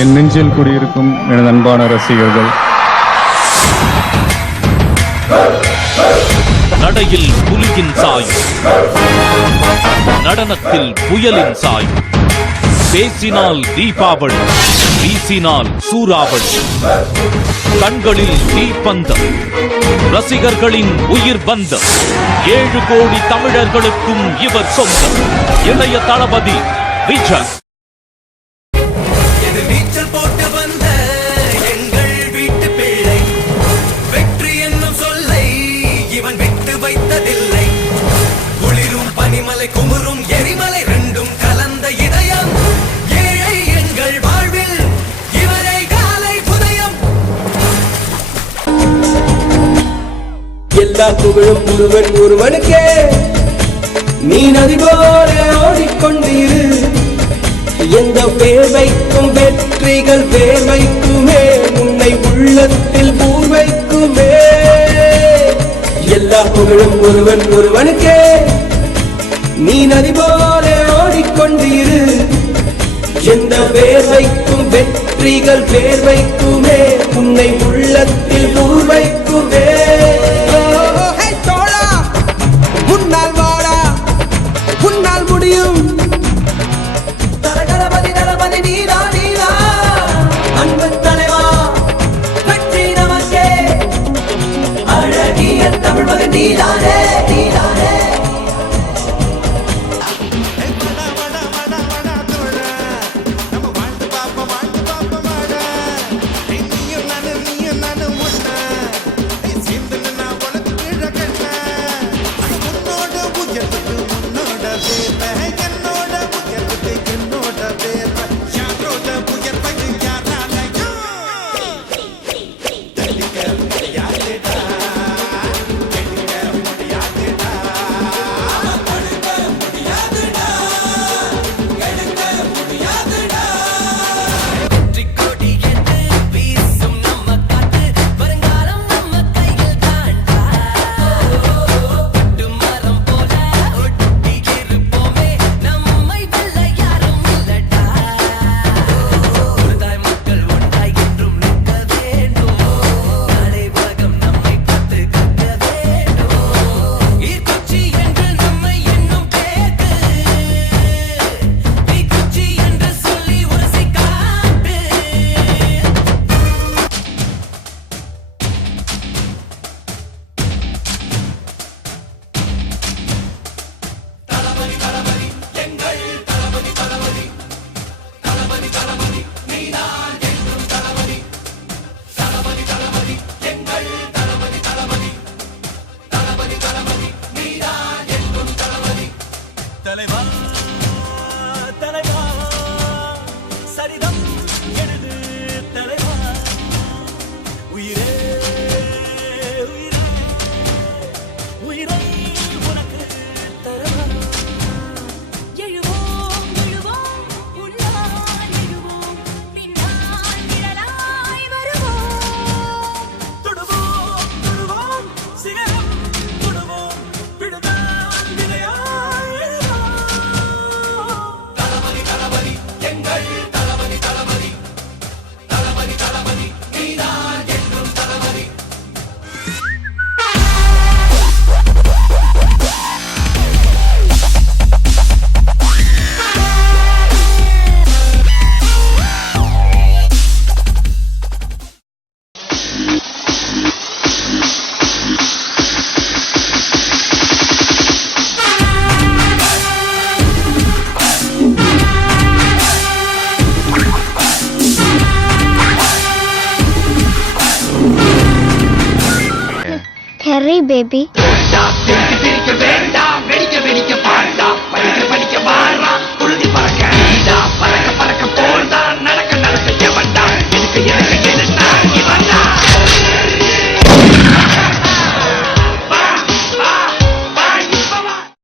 என் நெஞ்சில் குடியிருக்கும் எனது அன்பான ரசிகர்கள், நடையில் புலியின் சாயும், நடனத்தில் புயலின் சாயும், பேசினால் தீபாவளி, வீசினால் சூறாவளி, கண்களில் தீப்பந்தம், ரசிகர்களின் உயிர் பந்தம், 7 கோடி தமிழர்களுக்கும் இவர் சொந்தம். இளைய தளபதி விஜய். நீச்சல் போட்டு வந்த எங்கள் வீட்டு பிள்ளை, வெற்றி என்னும் சொல்லை இவன் விட்டு வைத்ததில்லை. குளிரும் பனிமலை, குமுறும் எரிமலை, ரெண்டும் கலந்த இதயம். ஏழை எங்கள் வாழ்வில் இவரை காலை புதயம். எல்லா புகழும் ஒருவன் ஒருவனுக்கே, நீ நதி போல ஓடிக்கொண்டிரு. எந்த பேர் வைக்கும் வெற்றிகள் பேர் வைக்குமே, உன்னை உள்ளத்தில் பூர் வைக்குமே. எல்லா புகழும் ஒருவன் ஒருவனுக்கே, நீ நதி போல ஓடிக்கொண்டிரு. எந்த பேர் வைக்கும் வெற்றிகள் பேர் வைக்குமே, உன்னை உள்ளத்தில் பூர் வைக்குமே. உன்னால் வாடா, உன்னால் முடியும். தலதளபதி தளபதி நீரா நீரா, அன்பு தலைவா வெற்றி நமக்கே. அழகிய தமிழ் மகன் நீதானே நீதானே. தலைவா தலைவா, சரிதம் எழுது தலைவா. உயிரே உயிரே உயிரை உனக்கு தரவா. எழுவோம் எழுவோம் உன்னால் எழுவோம், பின்னால் நிழலாய் வருவோம். தொடுவோம் தொடுவோம் சிகரம் தொடுவோம், விடுதான் விளையாய் எழுவோம். தளபதி தளபதி எங்கள் தளபதி தளபதி, தளபதி தளபதி நீதான் என்றும் தளபதி. Hurry, baby.